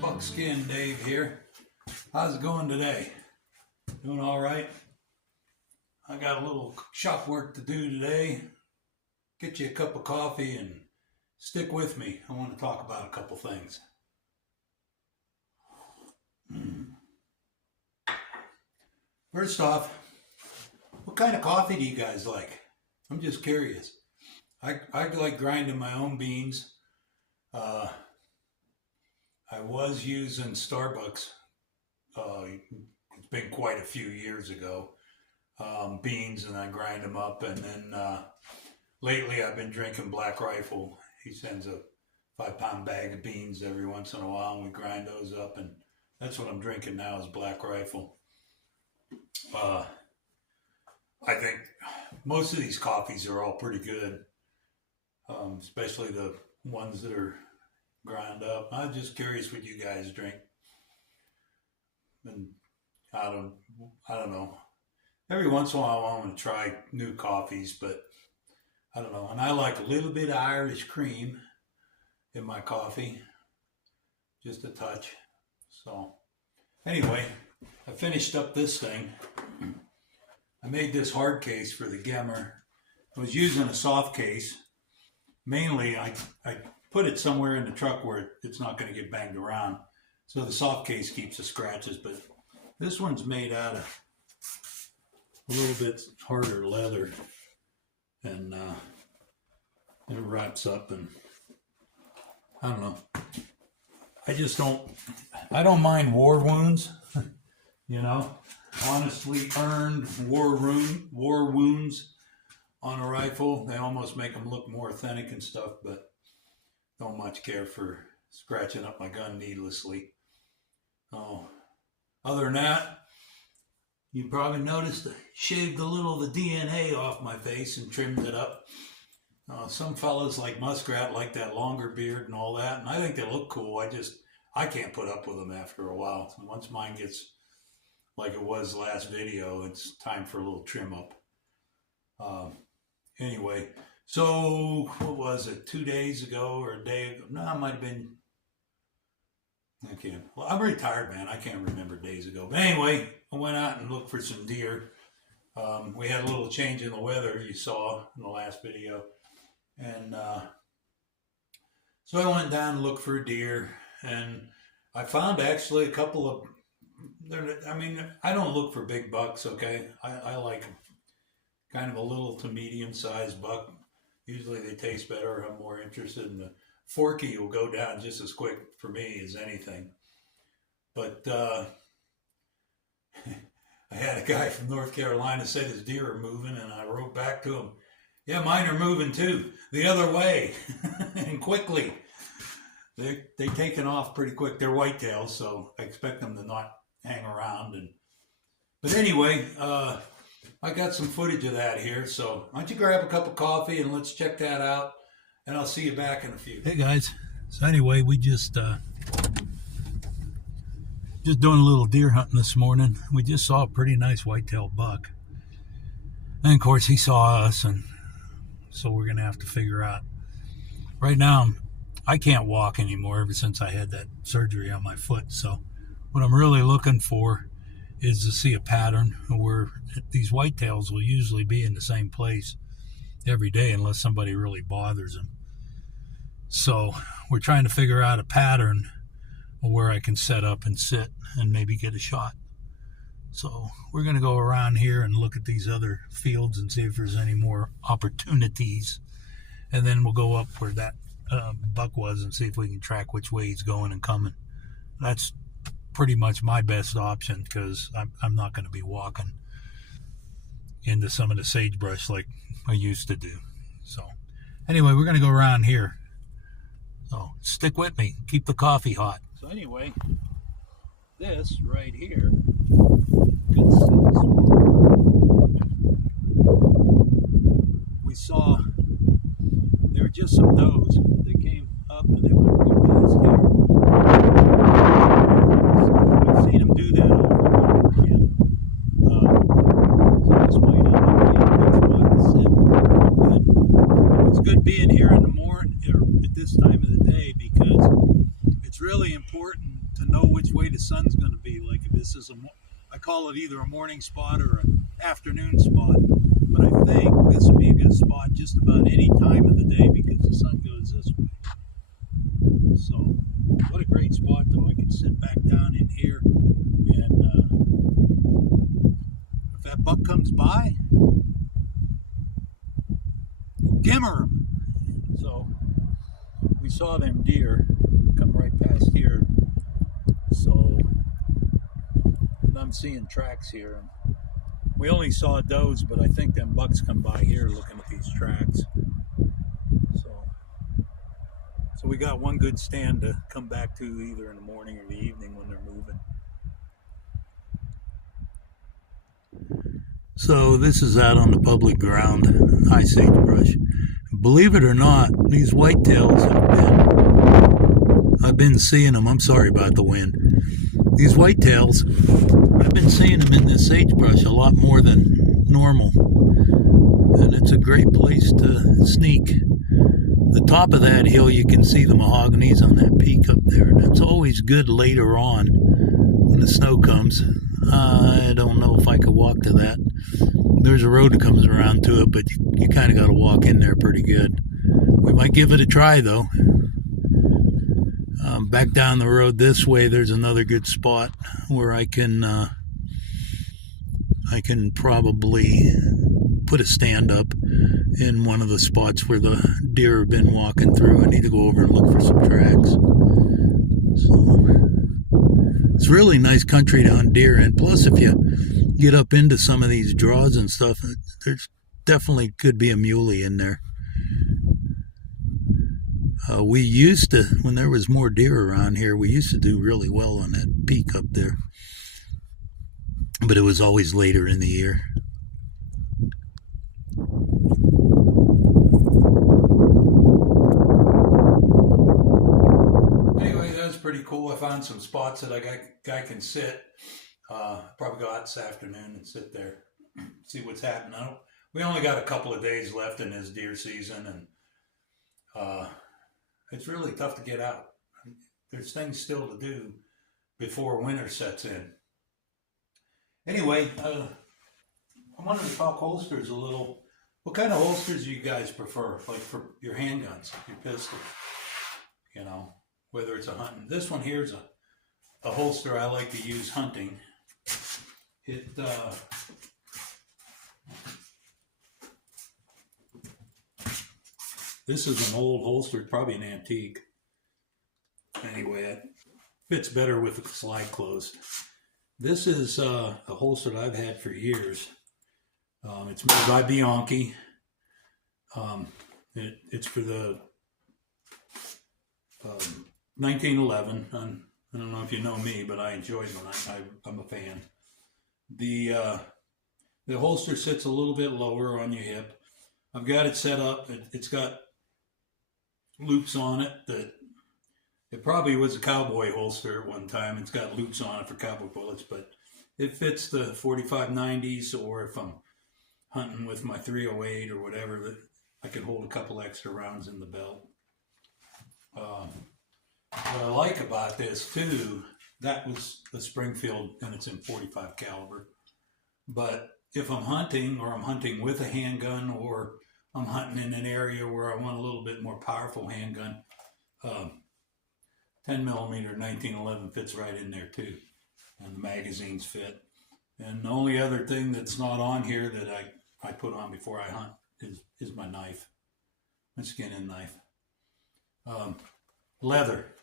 Buckskin Dave here. How's it going today? Doing all right? I got a little shop work to do today. Get you a cup of coffee and stick with me. I want to talk about a couple things. First off, what kind of coffee do you guys like? I'm just curious. I like grinding my own beans. I was using Starbucks. It's been quite a few years ago. Beans, and I grind them up, and then lately I've been drinking Black Rifle. He sends a 5-pound bag of beans every once in a while, and we grind those up, and that's what I'm drinking now is Black Rifle. I think most of these coffees are all pretty good, especially the ones that are ground up. I'm just curious what you guys drink, and I don't know. Every once in a while I want to try new coffees, but I don't know. And I like a little bit of Irish cream in my coffee, just a touch. So anyway, I finished up this thing. I made this hard case for the Gemmer. I was using a soft case. Mainly, I put it somewhere in the truck where it's not going to get banged around. So the soft case keeps the scratches, but this one's made out of a little bit harder leather, and it wraps up, and I don't know. I don't mind war wounds, you know. Honestly earned war wounds on a rifle. They almost make them look more authentic and stuff, but don't much care for scratching up my gun needlessly. Oh, other than that, you probably noticed I shaved a little of the DNA off my face and trimmed it up. Some fellas like Muskrat like that longer beard and all that, and I think they look cool. I can't put up with them after a while. Once mine gets like it was last video, it's time for a little trim up. Anyway, so what was it, 2 days ago or a day ago? No, it might have been, well, I'm retired, man. I can't remember days ago. But anyway, I went out and looked for some deer. We had a little change in the weather, you saw in the last video. And so I went down and looked for a deer, and I found actually a couple of, I don't look for big bucks, okay? I like kind of a little to medium-sized buck. Usually they taste better. I'm more interested in the Forky will go down just as quick for me as anything. But I had a guy from North Carolina said his deer are moving, and I wrote back to him, yeah, mine are moving too, the other way, and quickly. They're taking off pretty quick. They're whitetails, so I expect them to not hang around. But anyway, I got some footage of that here, so why don't you grab a cup of coffee and let's check that out, and I'll see you back in a few. Hey guys, so anyway, we just doing a little deer hunting this morning. We just saw a pretty nice whitetail buck, and of course he saw us, and so we're gonna have to figure out. Right now I can't walk anymore ever since I had that surgery on my foot, so what I'm really looking for is to see a pattern where these whitetails will usually be in the same place every day unless somebody really bothers them. So we're trying to figure out a pattern where I can set up and sit and maybe get a shot. So we're going to go around here and look at these other fields and see if there's any more opportunities, and then we'll go up where that buck was and see if we can track which way he's going and coming. That's pretty much my best option, because I'm not going to be walking into some of the sagebrush like I used to do. So anyway, we're going to go around here, so stick with me, keep the coffee hot. So anyway, this right here, we saw there were just some does that came up and they went right past here. We've seen them do that over and over again. So this might end up being a good spot to sit. It's good being here in the morning, or at this time of the day, because it's really really important to know which way the sun's going to be. Like if this is I call it either a morning spot or an afternoon spot. But I think this would be a good spot just about any time of the day because the sun goes this way. So, what a great spot though. I can sit back down in here and if that buck comes by, dimmer him. So, we saw them deer come right past here. So, and I'm seeing tracks here. We only saw does, but I think them bucks come by here looking at these tracks. So we got one good stand to come back to either in the morning or the evening when they're moving. So this is out on the public ground, high sagebrush. Believe it or not, these whitetails I've been seeing them. I'm sorry about the wind. These whitetails, I've been seeing them in this sagebrush a lot more than normal. And it's a great place to sneak. The top of that hill, you can see the mahoganies on that peak up there. And it's always good later on when the snow comes. I don't know if I could walk to that. There's a road that comes around to it, but you kind of got to walk in there pretty good. We might give it a try, though. Back down the road this way, there's another good spot where I can probably put a stand up in one of the spots where the deer have been walking through. I need to go over and look for some tracks. So it's really nice country to hunt deer in. Plus, if you get up into some of these draws and stuff, there's definitely could be a muley in there. We used to, when there was more deer around here, we used to do really well on that peak up there. But it was always later in the year. Anyway, that was pretty cool. I found some spots that I can sit. Probably go out this afternoon and sit there, see what's happening. We only got a couple of days left in this deer season, and it's really tough to get out. There's things still to do before winter sets in. Anyway, I wanted to talk holsters a little. What kind of holsters do you guys prefer? Like for your handguns, your pistols, you know, whether it's a hunting. This one here is a holster I like to use hunting. This is an old holster, probably an antique. Anyway, it fits better with the slide closed. This is a holster that I've had for years. It's made by Bianchi. It's for the 1911. I don't know if you know me, but I enjoy them. I'm a fan. The holster sits a little bit lower on your hip. I've got it set up. It's got loops on it that it probably was a cowboy holster at one time. It's got loops on it for cowboy bullets, but it fits the 45-90s, or if I'm hunting with my 308 or whatever, that I could hold a couple extra rounds in the belt. What I like about this too, that was the Springfield, and it's in 45 caliber. But if I'm hunting, or I'm hunting with a handgun, or I'm hunting in an area where I want a little bit more powerful handgun, 10 millimeter 1911 fits right in there too, and the magazines fit. And the only other thing that's not on here that I put on before I hunt is my knife, my skin-in knife. Leather.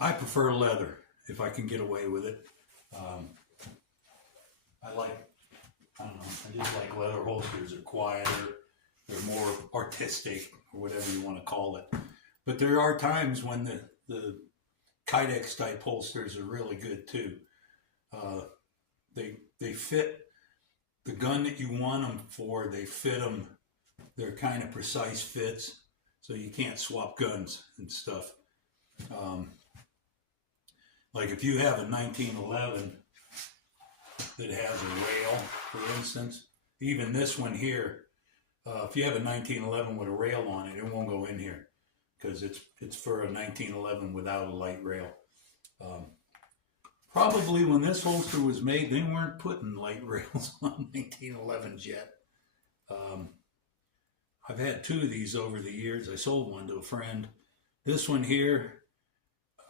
I prefer leather if I can get away with it. I just like leather holsters. They're quieter, they're more artistic, or whatever you want to call it. But there are times when the Kydex type holsters are really good too. They fit the gun that you want them for. They fit them. They're kind of precise fits, so you can't swap guns and stuff. Like if you have a 1911 that has a rail, for instance, even this one here, if you have a 1911 with a rail on it, it won't go in here because it's for a 1911 without a light rail. Probably when this holster was made, they weren't putting light rails on 1911s yet. I've had two of these over the years. I sold one to a friend. This one here,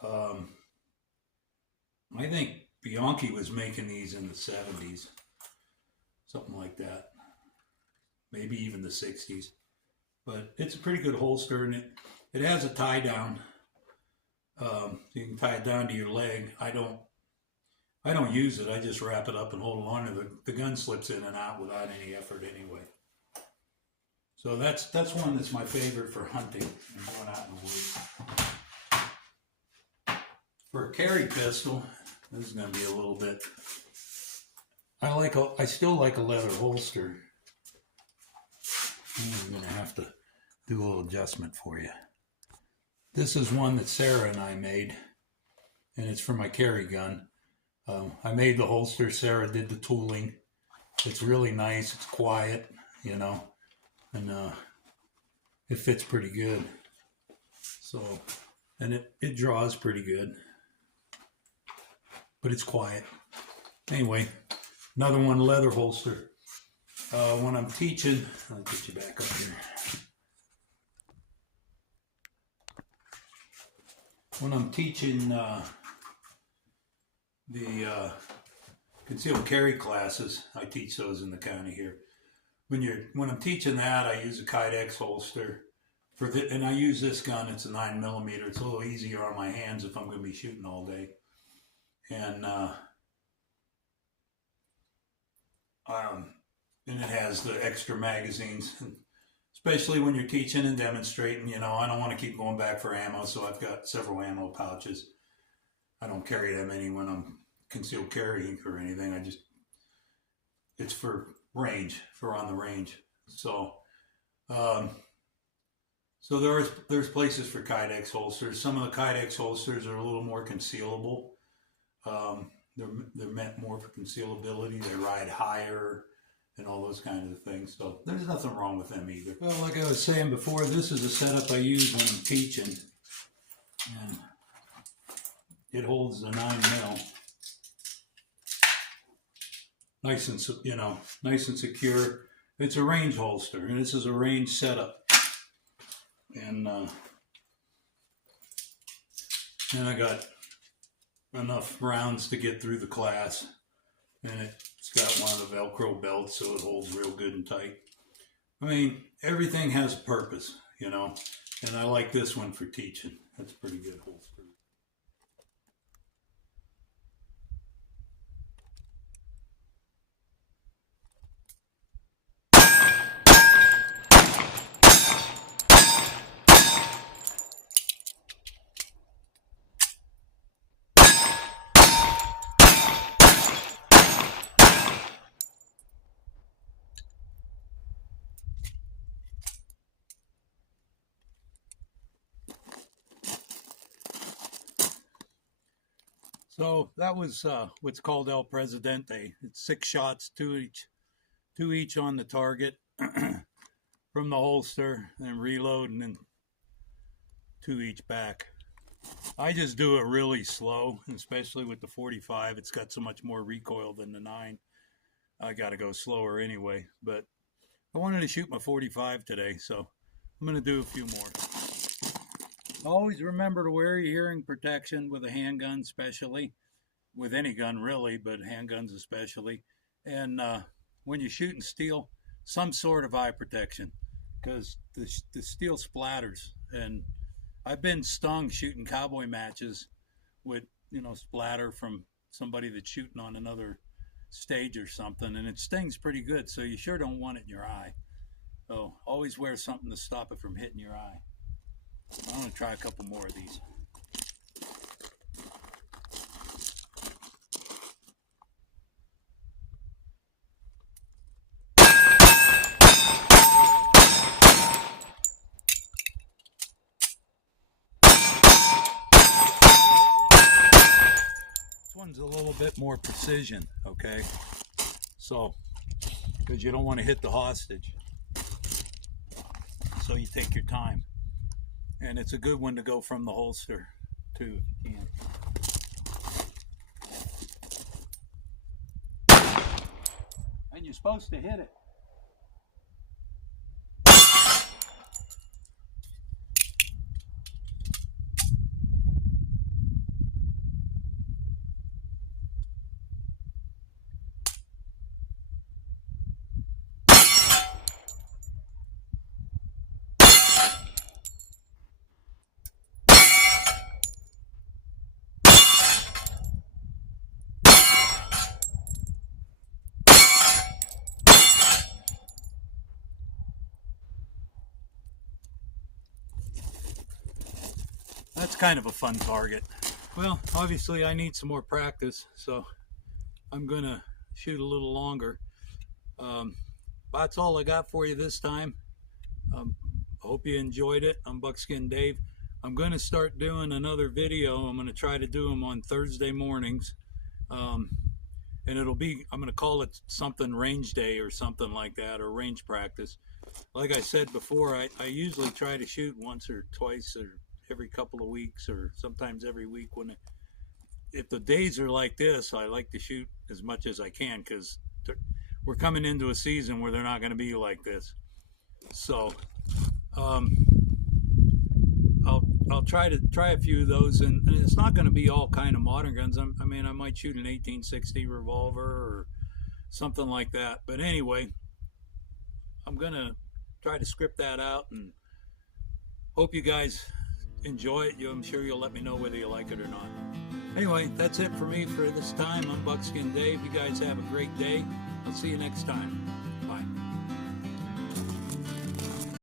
I think Bianchi was making these in the 70s, something like that. Maybe even the 60s. But it's a pretty good holster, and it has a tie down. You can tie it down to your leg. I don't use it. I just wrap it up and hold it on, and the gun slips in and out without any effort anyway. So that's one that's my favorite for hunting and going out in the woods. For a carry pistol, this is going to be a little bit. I still like a leather holster. I'm going to have to do a little adjustment for you. This is one that Sarah and I made, and it's for my carry gun. I made the holster. Sarah did the tooling. It's really nice. It's quiet, you know, and it fits pretty good. So, and it draws pretty good, but it's quiet. Anyway, another one, leather holster. When I'm teaching, I'll get you back up here. When I'm teaching the concealed carry classes, I teach those in the county here. When I'm teaching that, I use a Kydex holster and I use this gun. It's a 9mm. It's a little easier on my hands if I'm going to be shooting all day, and it has the extra magazines, especially when you're teaching and demonstrating. You know, I don't want to keep going back for ammo, so I've got several ammo pouches. I don't carry that many when I'm concealed carrying or anything. It's for range, for on the range. So, so there's places for Kydex holsters. Some of the Kydex holsters are a little more concealable. They're meant more for concealability. They ride higher and all those kinds of things. So there's nothing wrong with them either. Well, like I was saying before, this is a setup I use when I'm teaching. And it holds the 9mm. Nice and, nice and secure. It's a range holster, and this is a range setup. And I got enough rounds to get through the class, and it's got one of the Velcro belts, so it holds real good and tight. I mean, everything has a purpose, you know, and I like this one for teaching. That's a pretty good holster. So that was what's called El Presidente. It's 6 shots, two each on the target from the holster, then reload, and then 2 each back. I just do it really slow, especially with the 45. It's got so much more recoil than the 9. I got to go slower anyway, but I wanted to shoot my 45 today, so I'm going to do a few more. Always remember to wear your hearing protection with a handgun, especially with any gun really, but handguns especially. And when you're shooting steel, some sort of eye protection, because the steel splatters. And I've been stung shooting cowboy matches with, splatter from somebody that's shooting on another stage or something, and it stings pretty good, so you sure don't want it in your eye. So always wear something to stop it from hitting your eye. I'm going to try a couple more of these. This one's a little bit more precision, okay? So, because you don't want to hit the hostage. So you take your time. And it's a good one to go from the holster, too, if you can. you're supposed to hit it. That's kind of a fun target. Well, obviously I need some more practice, so I'm gonna shoot a little longer. That's all I got for you this time. I hope you enjoyed it. I'm Buckskin Dave. I'm gonna start doing another video. I'm gonna try to do them on Thursday mornings. And I'm gonna call it something range day or something like that, or range practice. Like I said before, I usually try to shoot once or twice or every couple of weeks, or sometimes every week. If the days are like this, I like to shoot as much as I can, because we're coming into a season where they're not going to be like this. So I'll try a few of those, and it's not going to be all kind of modern guns. I mean, I might shoot an 1860 revolver or something like that. But anyway, I'm going to try to script that out, and hope you guys enjoy it. I'm sure you'll let me know whether you like it or not. Anyway, that's it for me for this time. I'm Buckskin Dave. You guys have a great day. I'll see you next time. Bye.